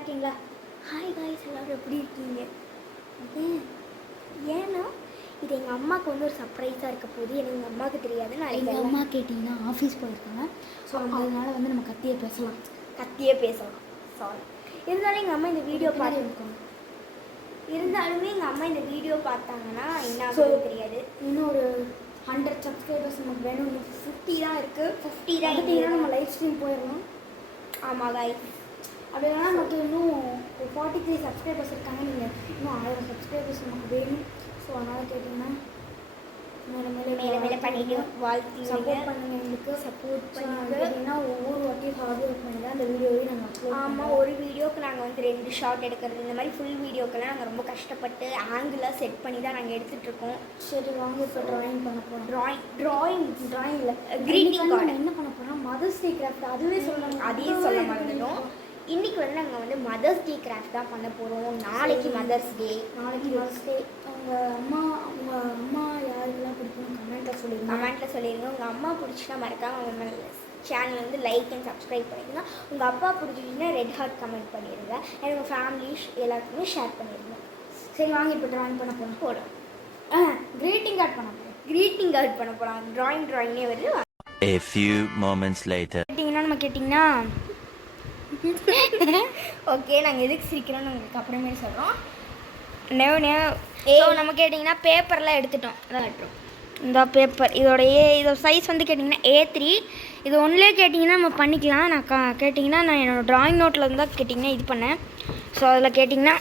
இருக்கீங்களா? Hi guys, எல்லோரும் எப்படி இருக்கீங்க? ஏன்னா இது எங்கள் அம்மாவுக்கு வந்து ஒரு சர்ப்ரைஸாக இருக்க போது. எனக்கு எங்கள் அம்மாவுக்கு தெரியாது. நான் எங்கள் அம்மா கேட்டிங்கன்னா ஆஃபீஸ் போயிருக்காங்க. ஸோ அதனால வந்து நம்ம கத்தியே பேசலாம். சாரி. இருந்தாலும் எங்கள் அம்மா இந்த வீடியோ பார்த்துருக்கோம். இருந்தாலுமே எங்கள் அம்மா இந்த வீடியோ பார்த்தாங்கன்னா என்ன ஆகுதுன்னு தெரியாது. இன்னும் ஒரு 100 சப்ஸ்கிரைபர்ஸ் நமக்கு வேணும். இன்னும் 50 தான் இருக்குது. 50 தான் எடுத்தீங்கன்னா நம்ம லைவ் ஸ்ட்ரீம் போயிடணும். ஆமாம் காய்ஸ். அப்படி இல்லைனா நமக்கு இன்னும் 43 சப்ஸ்கிரைபர்ஸ் இருக்காங்க. நீங்கள் இன்னும் 1000 சப்ஸ்கிரைபர்ஸ் நமக்கு வேணும். ஸோ அதனால் கேட்டிங்கன்னா மேலே பண்ணிட்டு வாழ்த்தி சப்போர்ட் பண்ணுங்கள். எங்களுக்கு சப்போர்ட் பண்ணிங்கன்னா ஒவ்வொரு வாட்டியும் ஹார்ட் ஒர்க் பண்ணி தான் அந்த வீடியோவையும் நாங்கள் அப்லோட். ஆமாம், ஒரு வீடியோவுக்கு நாங்கள் வந்து 2 ஷார்ட் எடுக்கிறது, இந்த மாதிரி ஃபுல் வீடியோக்கெல்லாம் நாங்கள் ரொம்ப கஷ்டப்பட்டு ஆங்கிளாக செட் பண்ணி தான் நாங்கள் எடுத்துகிட்ருக்கோம். சரி வாங்க, இப்போ ட்ராயிங் பண்ண போகிறோம். ட்ராயிங் இல்லை, கிரீட்டிங் கார்டு என்ன பண்ண போகிறோம்? Mother's day craft. அதுவே சொல்லணும், அதையும் சொல்ல மாட்டோம். இன்றைக்கி வந்து நாங்கள் வந்து மதர்ஸ் டே கிராஃப்ட் தான் பண்ண போகிறோம். நாளைக்கு மதர்ஸ் டே. உங்கள் அம்மா யாருக்கெல்லாம் பிடிக்கும் கமெண்ட்டில் சொல்லிடுங்க. உங்கள் அம்மா பிடிச்சினா மறக்காம அவங்க சேனல் வந்து லைக் அண்ட் சப்ஸ்கிரைப் பண்ணிடுங்க. உங்கள் அப்பா பிடிச்சிங்கன்னா ரெட் ஹார்ட் கமெண்ட் பண்ணிடுங்க. அண்ட் உங்கள் ஃபேமிலி எல்லாத்துக்குமே ஷேர் பண்ணிடுங்க. சரி வாங்க, இப்போ ட்ராயிங் பண்ண போகிறோம். க்ரீட்டிங் கார்டு பண்ண போகிறோம். ட்ராயிங்கே வருது. A few moments later. கேட்டிங்கன்னா ஓகே, நாங்கள் எதுக்கு சிரிக்கிறோன்னு உங்களுக்கு அப்புறமே சொல்கிறோம். நம்ம கேட்டிங்கன்னா பேப்பர்லாம் எடுத்துட்டோம். இந்த பேப்பர் இதோட சைஸ் வந்து கேட்டிங்கன்னா A3. இது ஒன்றுலேயே கேட்டிங்கன்னா நம்ம பண்ணிக்கலாம். நான் கேட்டிங்கன்னா நான் என்னோடய ட்ராயிங் நோட்டில் இருந்தால் கேட்டிங்கன்னா இது பண்ணேன். ஸோ அதில் கேட்டிங்கன்னா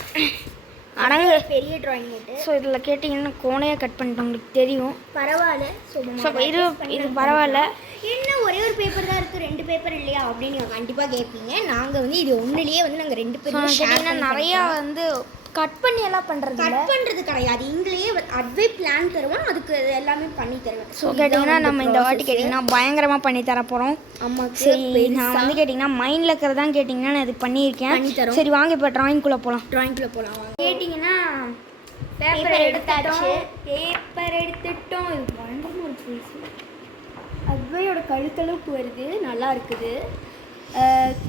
அடங்கு பெரிய ட்ராயிங் நோட்டு. ஸோ இதில் கேட்டிங்கன்னா கோணையாக கட் பண்ணிட்டோம், உங்களுக்கு தெரியும். பரவாயில்ல. ஸோ இது பரவாயில்ல. என்ன ஒரே ஒரு பேப்பர் தான் இருக்குது, 2 பேப்பர் இல்லையா அப்படின்னு நீங்கள் கண்டிப்பாக கேட்பீங்க. நாங்கள் வந்து இது ஒன்றுலேயே வந்து நாங்கள் 2 பேர் கேட்டிங்கன்னா நிறையா வந்து கட் பண்ணி எல்லாம் பண்ணுறது கிடையாது. இங்கேயே அதுவே பிளான் தருவோம், அதுக்கு எல்லாமே பண்ணி தருவேன். ஸோ கேட்டிங்கன்னா நம்ம இந்த வாட்டி கேட்டிங்கன்னா பயங்கரமாக பண்ணி தர போகிறோம். ஆமாம், சரி. நான் வந்து கேட்டிங்கன்னா மைண்டில் இருக்கிறதான் கேட்டிங்கன்னா நான் இது பண்ணியிருக்கேன். சரி வாங்க இப்போ ட்ராயிங்குள்ளே போகலாம். கேட்டிங்கன்னா பேப்பர் எடுத்துட்டோம். இது பயங்கரமாக ஒரு பீஸ். அவ்வையோட கழுத்தளவுக்கு வருது, நல்லா இருக்குது.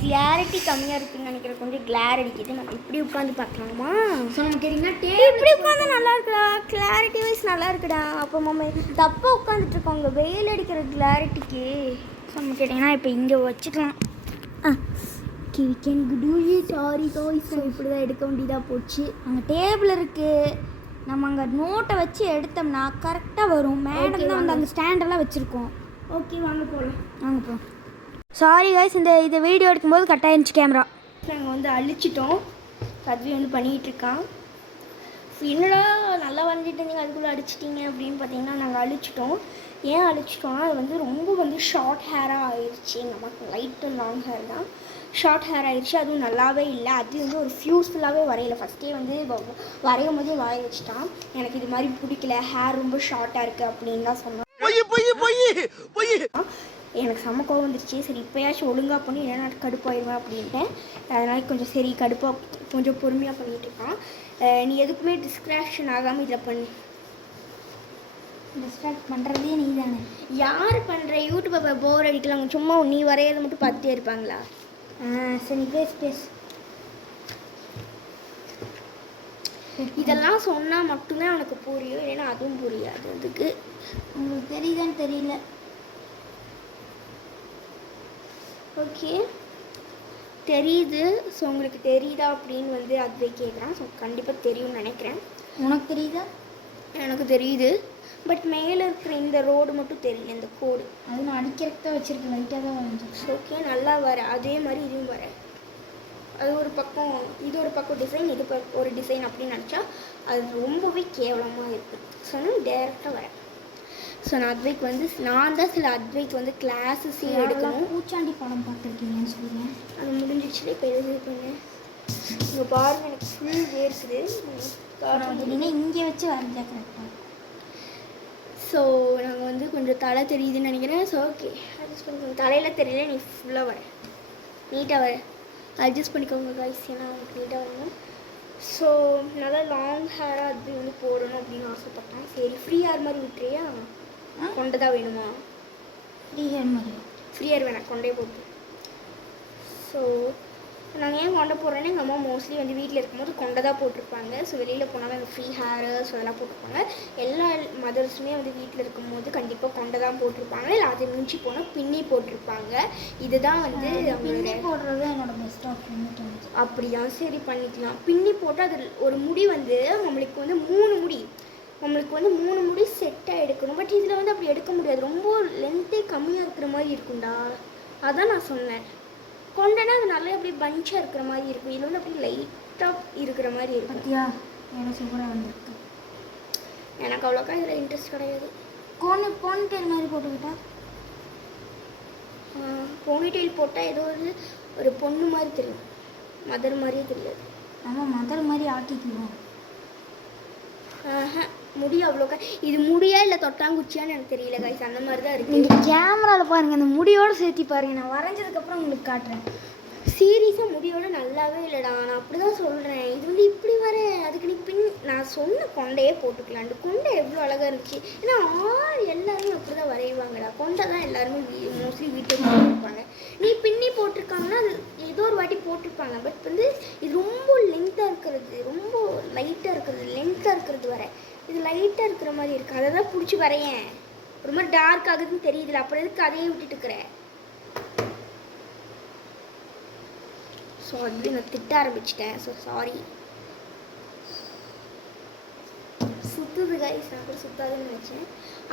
கிளாரிட்டி கம்மியாக இருக்குதுன்னு நினைக்கிறேன். கொஞ்சம் கிளார் அடிக்குது. நம்ம இப்படி உட்காந்து பார்க்கலாமா? ஸோ நம்ம கேட்டிங்கன்னா இப்படி உட்காந்து நல்லா இருக்குடா, கிளாரிட்டி வைஸ் நல்லா இருக்குடா. அப்போ நம்ம தப்பாக உட்காந்துட்ருக்கோங்க வெயில் அடிக்கிற கிளாரிட்டிக்கு. ஸோ நம்ம கேட்டிங்கன்னா இப்போ இங்கே வச்சுக்கலாம். சாரி ஸோ இப்படி தான் எடுக்க வேண்டியதாக போச்சு. அங்கே டேபிள் இருக்குது. நம்ம அங்கே நோட்டை வச்சு எடுத்தோம்னா கரெக்டாக வரும். மேடம் தான் வந்து அங்கே ஸ்டாண்டெல்லாம் வச்சுருக்கோம். ஓகே வாங்க போகலாம். சாரி காய்ஸ், இந்த வீடியோ எடுக்கும்போது கட் ஆயிருந்துச்சு கேமரா. நாங்கள் வந்து அழிச்சிட்டோம். கத்வி வந்து பண்ணிகிட்ருக்கான். என்னடா நல்லா வரைஞ்சிட்டு இருந்தீங்க அதுக்குள்ளே அடிச்சிட்டிங்க அப்படின்னு பார்த்தீங்கன்னா நாங்கள் அழிச்சிட்டோம். ஏன் அழிச்சிட்டோம்னா அது வந்து ரொம்ப வந்து ஷார்ட் ஹேராக ஆயிடுச்சு. எங்கள் அம்மாவுக்கு லைட் அண்ட் லாங் ஹேர் தான். ஷார்ட் ஹேர் ஆயிடுச்சு. அதுவும் நல்லாவே இல்லை. அது வந்து ஒரு ஃப்யூஸ்ஃபுல்லாகவே வரையலை. ஃபஸ்ட்டே வந்து வரையும் போதே வரைய வச்சுட்டான். எனக்கு இது மாதிரி பிடிக்கல, ஹேர் ரொம்ப ஷார்ட்டாக இருக்குது அப்படின்னு தான் சொன்னான். எனக்கு செம்ம கோவம் வந்துருச்சு. சரி இப்போயாச்சும் ஒழுங்காக பண்ணி இல்லைனா கடுப்பாயிடுவேன் அப்படின்ட்டேன். அதனால் கொஞ்சம் சரி கடுப்பாக கொஞ்சம் பொறுமையாக பண்ணிகிட்டு இருக்கான். நீ எதுக்குமே டிஸ்ட்ராக்ஷன் ஆகாமல் இதில் பண்ணு. டிஸ்ட்ராக்ட் பண்ணுறதே நீ தானே. யார் பண்ணுற? யூடியூப்பை போர் அடிக்கலாம். சும்மா நீ வரையதை மட்டும் பார்த்துட்டே இருப்பாங்களா? சரி பேசு. இதெல்லாம் சொன்னால் மட்டும்தான் அவனுக்கு புரியும், இல்லைன்னா அதுவும் புரியாது. அதுக்கு உங்களுக்கு தெரியுதான்னு தெரியல. ஓகே தெரியுது. ஸோ உங்களுக்கு தெரியுதா அப்படின்னு வந்து அதுவே கேட்குறான். ஸோ கண்டிப்பாக தெரியும்னு நினைக்கிறேன். உனக்கு தெரியுதா? எனக்கு தெரியுது. பட் மேலே இருக்கிற இந்த ரோடு மட்டும் தெரியல, இந்த கோடு. அது நான் அடிக்கிறதுக்கு தான் வச்சுருக்கேன், லைட்டாக தான் வரைஞ்சிச்சு. ஓகே நல்லா வர. அதே மாதிரி இதுவும் வர. அது ஒரு பக்கம், இது ஒரு பக்கம் டிசைன், இது ஒரு டிசைன் அப்படின்னு நினச்சா அது ரொம்பவே கேவலமாக இருக்குது. ஸோ நான் டேரெக்டாக வரேன். ஸோ நான் அத்வைக்கு வந்து நான் தான் சில அத்வைக்கு வந்து கிளாஸஸ் எடுக்கணும். பூச்சாண்டி படம் பார்த்துருக்கீங்கன்னு சொல்லுவேன். அது முடிஞ்சிச்சு. இப்போ எழுதி பண்ணேன். இங்கே பாருங்கள், எனக்கு ஃபுல் வேர்க்குது. அப்படின்னா இங்கே வச்சு வரைஞ்சா கரெக்டாக. ஸோ நாங்கள் வந்து கொஞ்சம் தலை தெரியுதுன்னு நினைக்கிறேன். ஸோ ஓகே அட்ஜஸ்ட் பண்ணிக்கோங்க. தலையில் தெரியல, நீ ஃபுல்லாக வர, நீட்டாக வர, அட்ஜஸ்ட் பண்ணிக்கோங்க காய்ஸ். ஏன்னா எனக்கு நீட்டாக வரணும். ஸோ நல்லா லாங் ஹேராக அது வந்து போடணும் அப்படின்னு ஆசைப்பட்டேன். சரி ஃப்ரீ ஹேர் மாதிரி விட்டுறியா? கொண்டை தான் வேணுமா? ஃப்ரீ ஹேர் வேணாம், கொண்டே போட்டு. ஸோ நாங்கள் ஏன் கொண்டை போடுறோன்னா எங்கள் அம்மா மோஸ்ட்லி வந்து வீட்டில் இருக்கும்போது கொண்டை தான் போட்டிருப்பாங்க. ஸோ வெளியில் போனாலும் அந்த ஃப்ரீ ஹேரு ஸோ அதெல்லாம் போட்டிருப்பாங்க. எல்லா மதர்ஸுமே வந்து வீட்டில் இருக்கும்போது கண்டிப்பாக கொண்டை தான் போட்டிருப்பாங்க. இல்லை அதை மிஞ்சி போனால் பின்னி போட்டிருப்பாங்க. இதுதான் வந்து பின்னி போடுறது என்னோட பெஸ்ட் ஆப்ஷன். அப்படியா, சரி பண்ணிக்கலாம். பின்னி போட்டு அது ஒரு முடி வந்து நம்மளுக்கு வந்து 3 முடி நம்மளுக்கு வந்து 3 முடி செட்டாக எடுக்கணும். பட் இதில் வந்து அப்படி எடுக்க முடியாது. ரொம்ப லென்த்தே கம்மியாக இருக்கிற மாதிரி இருக்கும்டா. அதான் நான் சொன்னேன். கொண்டனா அது நல்லா அப்படியே பஞ்சாக இருக்கிற மாதிரி இருக்கும். இதில் வந்து அப்படியே லைட்டாக இருக்கிற மாதிரி இருக்கும். பத்தியா எனக்கு சூப்பராக வந்திருக்கு. எனக்கு அவ்வளோக்கா இதில் இன்ட்ரெஸ்ட் கிடையாது. போனிடெயில் மாதிரி போட்டுக்கிட்டா போனிடெயில் போட்டால் ஏதோ ஒரு பொண்ணு மாதிரி தெரியும். மதர் மாதிரியே தெரியாது. நம்ம மதர் மாதிரி ஆக்கிக்குவோம். முடி அவ்வளோக்கா இது முடியா இல்லை தொட்டாங்குச்சியான்னு எனக்கு தெரியல கைஸ். அந்த மாதிரி தான் இருக்குது. நீங்கள் கேமராவில் பாருங்கள், அந்த முடியோடு சேர்த்து பாருங்கள். நான் வரைஞ்சதுக்கப்புறம் உங்களுக்கு காட்டுறேன். சீரியஸாக முடியோட நல்லாவே இல்லைடா. நான் அப்படி தான் சொல்கிறேன். இது வந்து இப்படி வர அதுக்கு நீ நான் சொன்ன கொண்டையே போட்டுக்கலாண்டு. கொண்டை எவ்வளோ அழகாக இருந்துச்சு. ஏன்னா எல்லாருமே அப்படி தான் வரைவாங்கடா. கொண்டை தான் எல்லாருமே மோஸ்ட்லி வீட்டுக்கு போட்டிருப்பாங்க. நீ பின்னி போட்டிருக்காங்கன்னா அது ஏதோ ஒரு வாட்டி போட்டிருப்பாங்க. பட் வந்து இது ரொம்ப லென்த்தாக இருக்கிறது, ரொம்ப லைட்டாக இருக்கிறது, லென்த்தாக இருக்கிறது வர இது லைட்டாக இருக்கிற மாதிரி இருக்குது. அதை தான் பிடிச்சி வரையேன். ஒரு மாதிரி டார்க் ஆகுதுன்னு தெரியுதுல, அப்புறம் எதுக்கு அதையே விட்டுட்டு இருக்கிறேன். ஸோ அது நான் திட்ட ஆரம்பிச்சிட்டேன். So sorry. சுற்றுது கைஸ். நான் கூட சுத்தாதுன்னு நினச்சேன்.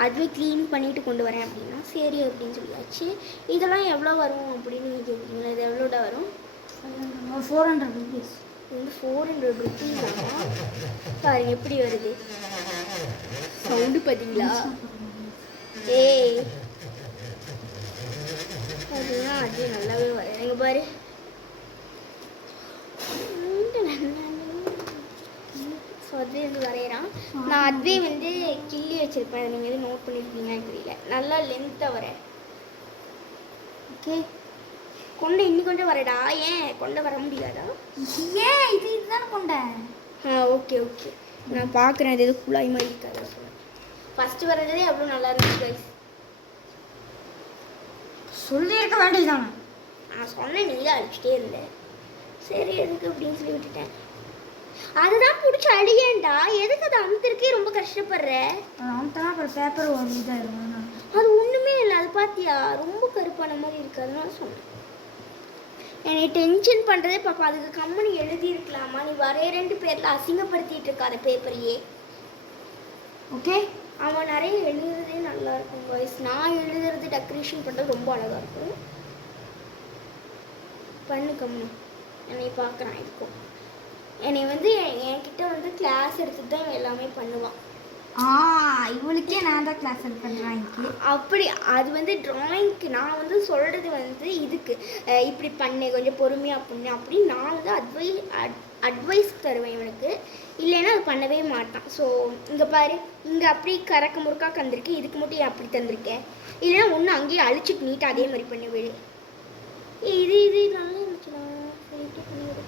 அதுவே க்ளீன் பண்ணிவிட்டு கொண்டு வரேன் அப்படின்னா சரி அப்படின்னு சொல்லியாச்சு. இதெல்லாம் எவ்வளோ வரும் அப்படின்னு நீங்கள் கேட்குறீங்களா? இது எவ்வளோட வரும்? 400 rupees. இது வந்து 400 rupees தான். பாருங்க எப்படி வருது சவுண்டு பார்த்தீங்களா? ஏய் அதுதான் அது நல்லாவே வரும். எங்கள் பாரு ஸோ அதுவே வந்து வரைகிறான். நான் அதுவே வந்து கிள்ளி வச்சுருப்பேன். நீங்கள் எதுவும் நோட் பண்ணியிருப்பீங்கன்னு தெரியல. நல்லா லென்த்தாக வரேன். ஓகே, கொண்டை இன்னும் கொஞ்சம் வரடா. ஏன் கொண்டை வர முடியாதா? ஏன் இதுதானே கொண்டை? ஓகே ஓகே, நான் பார்க்குறேன். அது எதுவும் குழாய் மாதிரி இருக்காது. ஃபஸ்ட்டு வர்றதே எவ்வளோ நல்லா இருந்துச்சு கைஸ். சொல்லியிருக்க வேண்டியதானே. நான் சொன்னேன், நீங்களே அடிச்சுட்டே இருந்தேன். சரி எதுக்கு அப்படின்னு சொல்லி விட்டுட்டேன். அதுதான் பிடிச்சி அடியேன்டா. எதுக்கு அதை அமுத்திருக்கே ரொம்ப கஷ்டப்படுற? அமுத்தனா அப்புறம் பேப்பர் ஒரு இதாகிடும். அது ஒன்றுமே இல்லை. அது பார்த்தியா ரொம்ப கருப்பான மாதிரி இருக்குது. அதனால சொன்னேன். என்னை டென்ஷன் பண்ணுறதே பாப்பா. அதுக்கு கம்பெனி எழுதியிருக்கலாமா? நீ வரையறேன்ட்டு பேரில் அசிங்கப்படுத்திட்டு இருக்க அந்த பேப்பரையே. ஓகே, அவன் நிறைய எழுதுறதே நல்லா இருக்கும் வாய்ஸ். நான் எழுதுறது டெக்கரேஷன் பண்ணுறது ரொம்ப அழகாக இருக்கும். பண்ணு கம்மி. என்னை பார்க்குறான் இருக்கும். என்னை வந்து என்கிட்ட வந்து கிளாஸ் எடுத்துட்டு தான் எல்லாமே பண்ணுவான். இவளுக்கே நான் தான் கிளாஸ் பண்ணுறேன். அப்படி அது வந்து ட்ராயிங்க்கு நான் வந்து சொல்கிறது வந்து இதுக்கு இப்படி பண்ணேன் கொஞ்சம் பொறுமையாக பண்ணேன் அப்படின்னு நான் வந்து அட்வைஸ் தருவேன் இவனுக்கு. இல்லைன்னா அது பண்ணவே மாட்டான். ஸோ இங்கே பாரு, இங்கே அப்படி கறக்க முறுக்கா தந்திருக்கு, இதுக்கு மட்டும் ஏன் அப்படி தந்திருக்கேன்? இல்லைன்னா ஒன்று அங்கேயே அழிச்சிட்டு நீட்டாக அதே மாதிரி பண்ணி விடு. இது நல்லா இருந்துச்சுடா. சரிட்டு பண்ணிவிடு.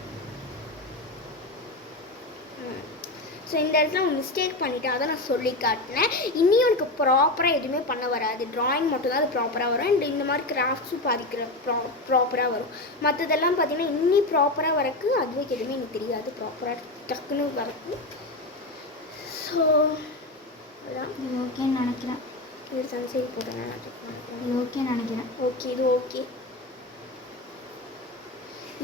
ஸோ இந்த இடத்துல அவன் மிஸ்டேக் பண்ணிவிட்டு அதை நான் சொல்லி காட்டினேன். இன்னும் எனக்கு ப்ராப்பராக எதுவுமே பண்ண வராது. ட்ராயிங் மட்டும்தான் அது ப்ராப்பராக வரும். அண்ட் இந்த மாதிரி கிராஃப்ட்ஸும் பாதிக்கிற ப்ராப்பராக வரும். மற்றதெல்லாம் பார்த்திங்கன்னா இன்னும் ப்ராப்பராக வரக்கு அதுவே எதுவுமே எனக்கு தெரியாது. ப்ராப்பராக டக்குன்னு வரக்கு. ஸோ அதான் இது ஓகேன்னு நினைக்கிறேன். இது சன்சைட் போட்டேன். இது ஓகேன்னு நினைக்கிறேன். ஓகே, இது ஓகே.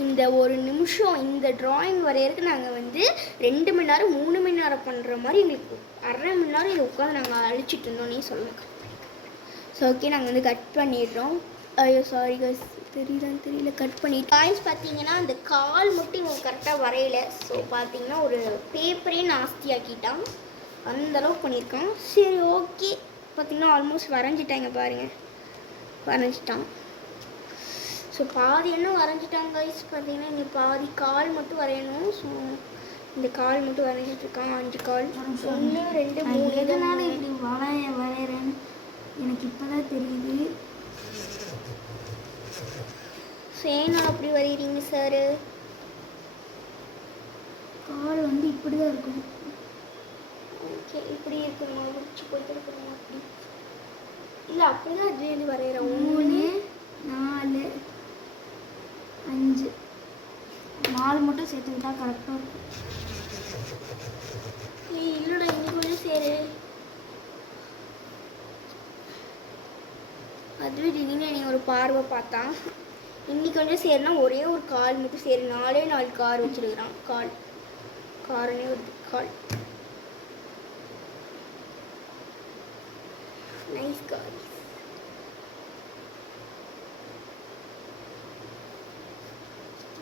இந்த ஒரு நிமிஷம் இந்த ட்ராயிங் வரையறதுக்கு நாங்கள் வந்து 2 மணி நேரம் 3 மணி நேரம் பண்ணுற மாதிரி எங்களுக்கு 1/2 மணி நேரம் இதை உட்காந்து நாங்கள் அழிச்சிட்டு இருந்தோன்னே சொல்லலாம். ஸோ ஓகே, நாங்கள் வந்து கட் பண்ணிடுறோம். ஐயோ சாரி கைஸ், தெரியல கட் பண்ணிட்டு. காய்ஸ் பார்த்தீங்கன்னா அந்த கால் மட்டும் இவங்க கரெக்டாக வரையலை. ஸோ பார்த்தீங்கன்னா ஒரு பேப்பரே நாஸ்தியாக்கிட்டான். அந்தளவுக்கு பண்ணியிருக்கான். சரி ஓகே, பார்த்தீங்கன்னா ஆல்மோஸ்ட் வரைஞ்சிட்டாங்க பாருங்கள். வரைஞ்சிட்டான். ஸோ பாதி என்ன வரைஞ்சிட்டாங்க கைஸ். பார்த்தீங்கன்னா இங்கே பாதி கால் மட்டும் வரையணும். ஸோ இந்த கால் மட்டும் வரைஞ்சிட்ருக்கான். 5 கால். 1 2 3. எதனால இப்படி வரைகிறேன்னு எனக்கு இப்போ தான் தெரியுது. சேனா அப்படி வரைகிறீங்க சார்? கால் வந்து இப்படி தான் இருக்கும். ஓகே, இப்படி இருக்குமா? முடிச்சு கொடுத்துருக்குமா? அப்படி இல்லை, அப்படி தான் அது வந்து வரைகிறேன். 3 4 5 4 மட்டும் சேர்த்துக்கிட்டா கரெக்டாக இருக்கும். இல்லைடா இன்னைக்கு கொஞ்சம் சேரு. அதுவே திடீர்னு நீ ஒரு பார்வை பார்த்தா இன்னைக்கு கொஞ்சம் சேருனா ஒரே ஒரு கால் மட்டும் சேரு. 4 கார் வச்சிருக்கிறான். காரனே வருது கால். Nice car.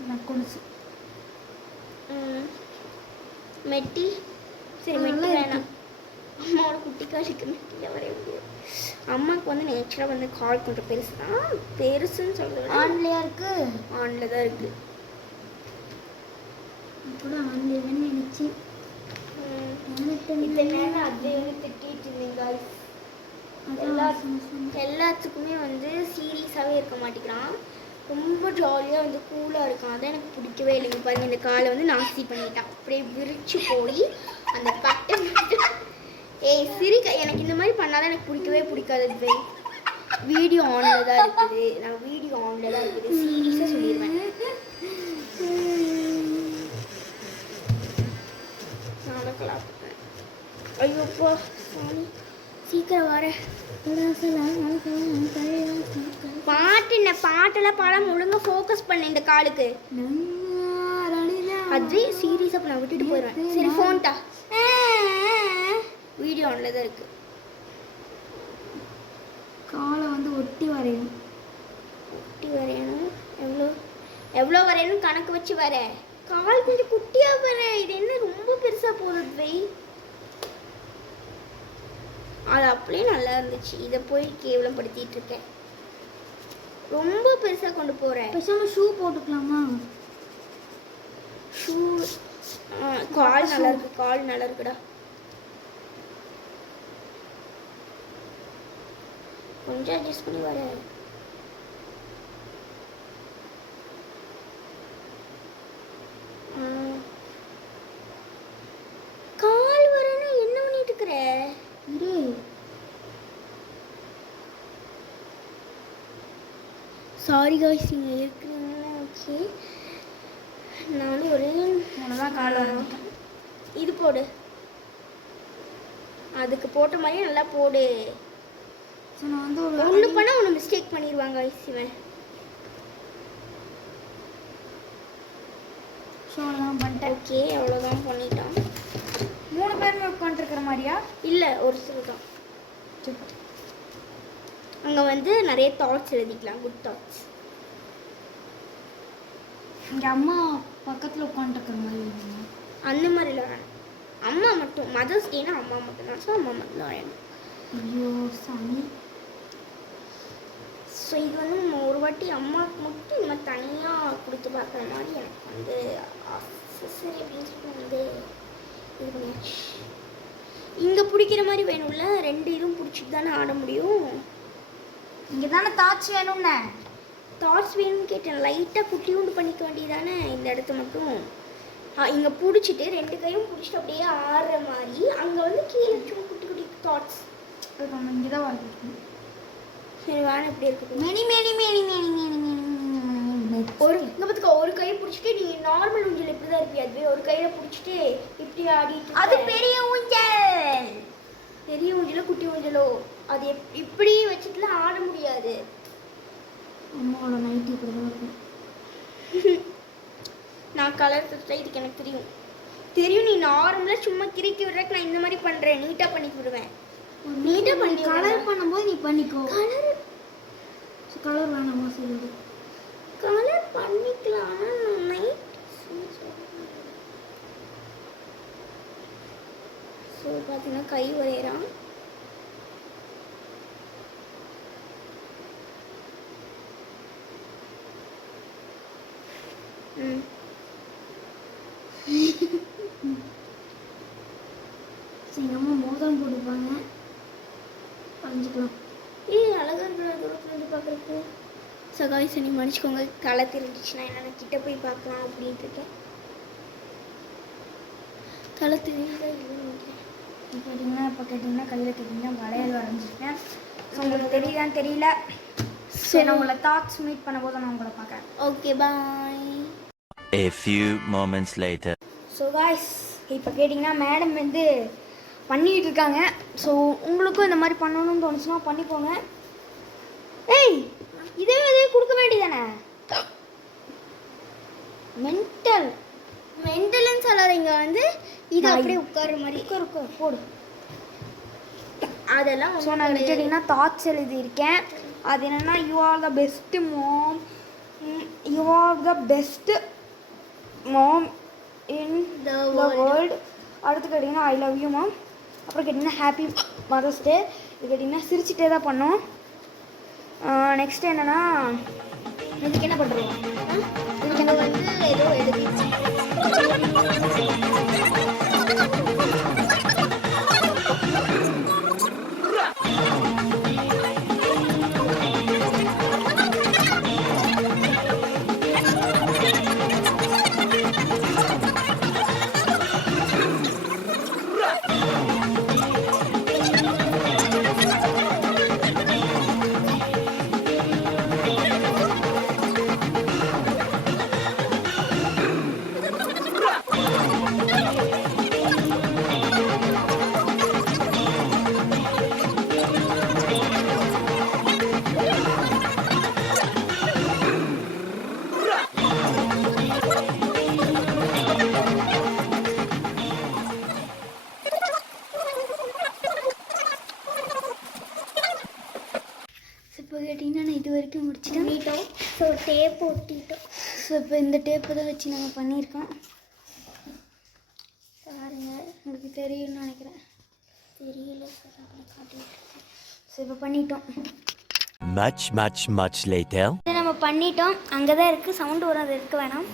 நான் கொடுத்து மெட்டி சரி மெட்டி வேணாம். அம்மாவோட குட்டி காலுக்கு மெட்டியில் வரைய முடியாது. அம்மாவுக்கு வந்து நேச்சராக வந்து கால் கொஞ்சம் பெருசு தான். பெருசுன்னு சொல்கிறது ஆன்லையா இருக்கு. ஆன்ல தான் இருக்குது. கூட ஆன்லைன்னு நினச்சி இந்த நேரம் அது திட்டிட்டு இருந்தீங்க. எல்லாத்துக்குமே வந்து சீரியஸாகவே இருக்க மாட்டேங்கிறான். ரொம்ப ஜாலியாக வந்து கூலாக இருக்கான். அதான் எனக்கு பிடிக்கவே இல்லைங்க. பாருங்க இந்த காலை வந்து நாஸ்தி பண்ணிட்டான். அப்படியே விரிச்சு போய் அந்த பட்டை சிரிக்க எனக்கு இந்த மாதிரி பண்ணாதான் எனக்கு பிடிக்கவே பிடிக்காது. வீடியோ ஆனில் தான் இருக்குது. நான் வீடியோ ஆனில் தான் இருக்குது. சீரியஸாக சொல்லிடுவேன். நாளைக்கெல்லாம் ஐயோப்பா சாமி சீக்கிரம் வர. பாட்டெல்லாம் பாடம் ஒழுங்கா ஃபோக்கஸ் பண்ண இந்த காலுக்கு. அதுவே சீரியஸாக நான் விட்டுட்டு போயிடுவேன். சரி ஃபோன்டா வீடியோ ஆனில் தான் இருக்கு. காலை வந்து ஒட்டி வரையணும். எவ்வளோ வரையணும் கணக்கு வச்சு வர. கால் கொஞ்சம் குட்டியாக வர. இது என்ன ரொம்ப பெருசாக போகுது. அது அப்படியே நல்லா இருந்துச்சு. இதை போய் கேவலப்படுத்திட்டு இருக்கேன். ரொம்ப பெருசாக கொண்டு போகிறேன். பேசாம ஷூ போட்டுக்கலாமா? ஷூ கால் நல்லா இருக்கு. கால் நல்லா இருக்குடா. கொஞ்சம் அட்ஜஸ்ட் பண்ணி வர. கால் வரேன்னா என்ன பண்ணிட்டு இருக்கிற? சாரி காய்ஸ் நீங்கள் இருக்கிறீங்களா? ஓகே நானும் ஒரே அவ்வளோதான் கால் வரேன். இது போடு. அதுக்கு போட்ட மாதிரியே நல்லா போடு. ஸோ நான் வந்து ஒன்று பண்ணால் ஒன்று மிஸ்டேக் பண்ணிடுவாங்க இவன். ஸோ அவ்வளோதான் பண்ணிட்டேன். ஓகே அவ்வளோதான் பண்ணிட்டான். 3 பேருமே உட்காந்துருக்கிற மாதிரியா? இல்லை ஒரு சில தான். அங்கே வந்து நிறைய தாட்ஸ் எழுதிக்கலாம். Good thoughts. இங்கே அம்மா பக்கத்தில் உட்காந்துருக்கிற மாதிரி வேணுமா? அந்த மாதிரிலாம் வேணும். அம்மா மட்டும் மதர்ஸ் டேனா அம்மா மட்டும் தான். ஸோ அம்மா மட்டும் தான் வேணும். ஐயோ சாமி. ஸோ இது வந்து நம்ம ஒரு வாட்டி அம்மாவுக்கு மட்டும் இந்த மாதிரி தனியாக கொடுத்து பார்க்குற மாதிரி எனக்கு வந்து சரி அப்படின்னு சொல்லி வந்து இது பண்ணியாச்சு. இங்கே பிடிக்கிற மாதிரி வேணும்ல. 2 இதுவும் பிடிச்சிட்டு தானே ஆட முடியும். இங்கே தானே தாட்சி வேணும்னே. தாட்ஸ் வேணும்னு கேட்டேன். லைட்டாக குட்டி உண்டு பண்ணிக்க வேண்டியதானே இந்த இடத்த மட்டும். இங்கே பிடிச்சிட்டு 2 கையும் பிடிச்சிட்டு அப்படியே ஆடுற மாதிரி அங்கே வந்து கீழே சும்மா குட்டி குட்டி தாட்ஸ். அது நம்ம இங்கே தான் வாழ்க்கை. சரி வேணும் இப்படி இருக்குது. மேனி ஒரு இங்கே பார்த்துக்கோ. ஒரு கையை பிடிச்சிட்டு நீ நார்மல் ஊஞ்சல் இப்படி தான் இருப்பியா? அதுவே ஒரு கையில் பிடிச்சிட்டு இப்படி ஆடிட்டு. அது பெரிய ஊஞ்சல். பெரிய ஊஞ்சலோ குட்டி ஊஞ்சலோ அது இப்படி வச்சுட்டுலாம் ஆட முடியாது. அம்மாவோட நைட்டி இப்படி தான் இருக்கும். நான் கலர் கொடுத்தா இதுக்கு எனக்கு தெரியும். நீ நார்மலாக சும்மா கிறுக்கி விடுறதுக்கு நான் இந்த மாதிரி பண்ணுறேன். நீட்டாக பண்ணி விடுவேன். நீட்டாக பண்ணி கலர் பண்ணும்போது நீ பண்ணிக்கோ. கலர் வேணாமா? சொல்லுது கலர் பண்ணிக்கலாம். ஆனால் நைட் ஸோ பார்த்தீங்கன்னா கை வரைகிறான். எங்கள் அம்மா மோதிரம் போட்டுப்பாங்க. வரைஞ்சிக்கலாம். அழகாக இருக்கிற தூரத்தில் இருந்து பார்க்குறப்போ சகாய் சனி மன்னிச்சுக்கோங்க. களை தெரிஞ்சிச்சுன்னா என்னென்ன கிட்ட போய் பார்க்கலாம் அப்படின்ட்டு இருக்கேன். களை தெரியுதா இல்லைன்னு நினைக்கிறேன். கேட்டிங்கன்னா இப்போ கேட்டிங்கன்னா கையில் கேட்டிங்கன்னா வளையல் வரைஞ்சிருக்கேன். ஸோ உங்களுக்கு தெரியுதான்னு தெரியல. சரி நான் உங்களை தாட்ஸ் மீட் பண்ணும்போது நான் உங்களை பார்க்குறேன். Okay bye. A few moments later. So guys இப்போ கேட்டிங்கன்னா மேடம் வந்து பண்ணிகிட்டு இருக்காங்க. ஸோ உங்களுக்கும் இந்த மாதிரி பண்ணணும்னு தோணுச்சுன்னா பண்ணிக்கோங்க. ஏய் இதே கொடுக்க வேண்டியதானே. மென்டல்னு சொல்லாதீங்க, வந்து இது அப்படியே உட்கார்ற மாதிரி உட்கார் போடு. அதெல்லாம் ஸோ நான் கேட்டிங்கன்னா தாட்ஸ் எழுதியிருக்கேன். அது என்னென்னா you are the best mom, you are the best mom in the world. அடுத்து கேட்டிங்கன்னா ஐ லவ் யூ மாம். அப்புறம் கேட்டிங்கன்னா ஹாப்பி மதர்ஸ் டே. இது கேட்டிங்கன்னா சிரிச்சுட்டே தான் பண்ணோம். நெக்ஸ்ட் என்னென்னா இதுக்கு என்ன பண்ணுறோம், இதுக்கு வந்து ஏதோ எழுதிடுச்சு. இப்போ கேட்டிங்கன்னா நான் இது வரைக்கும் முடிச்சிட்டோம். So tape ஒட்டிட்டோம். ஸோ இப்போ இந்த டேப்பு தான் வச்சு நாங்கள் பண்ணியிருக்கோம். பாருங்க, உங்களுக்கு தெரியும்னு நினைக்கிறேன். தெரியல காட்டிட்டு. ஸோ இப்போ பண்ணிட்டோம். Much later. இதை நம்ம பண்ணிட்டோம். அங்கே தான் இருக்குது, சவுண்டு வரும், அதை எடுக்க வேணாம்.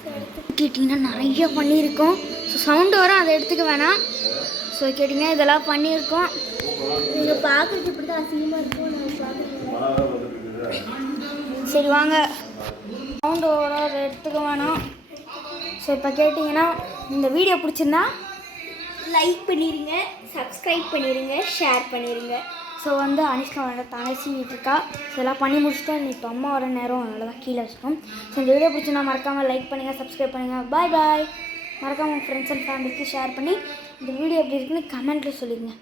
கேட்டிங்கன்னா நிறைய பண்ணியிருக்கோம். ஸோ சவுண்டு வரும், அதை எடுத்துக்க வேணாம். ஸோ கேட்டிங்கன்னா இதெல்லாம் பண்ணியிருக்கோம். நீங்கள் பார்க்குறது இப்படி தான் அசிங்கமாக இருக்கும். நாங்கள் பார்க்குறது சரி வாங்க, சவுண்டு வரும், அதை எடுத்துக்க வேணாம். ஸோ இப்போ கேட்டிங்கன்னா இந்த வீடியோ பிடிச்சிருந்தா லைக் பண்ணிடுங்க, சப்ஸ்கிரைப் பண்ணிடுங்க, ஷேர் பண்ணிடுங்க. ஸோ வந்து அனிஷ்கா வர தனசிட்டு இருக்கா. ஸோ எல்லாம் பண்ணி முடிச்சுட்டு இப்போ அம்மா வர நேரம் அதனால தான் கீழே வச்சுக்கோம். ஸோ இந்த வீடியோ பிடிச்சிருந்தா மறக்காமல் லைக் பண்ணுங்கள், சப்ஸ்கிரைப் பண்ணுங்கள். பாய் பாய். மறக்காமல் உங்கள் ஃப்ரெண்ட்ஸ் அண்ட் ஃபேமிலிக்கு ஷேர் பண்ணி இந்த வீடியோ எப்படி இருக்குன்னு கமெண்ட்டில் சொல்லிடுங்க.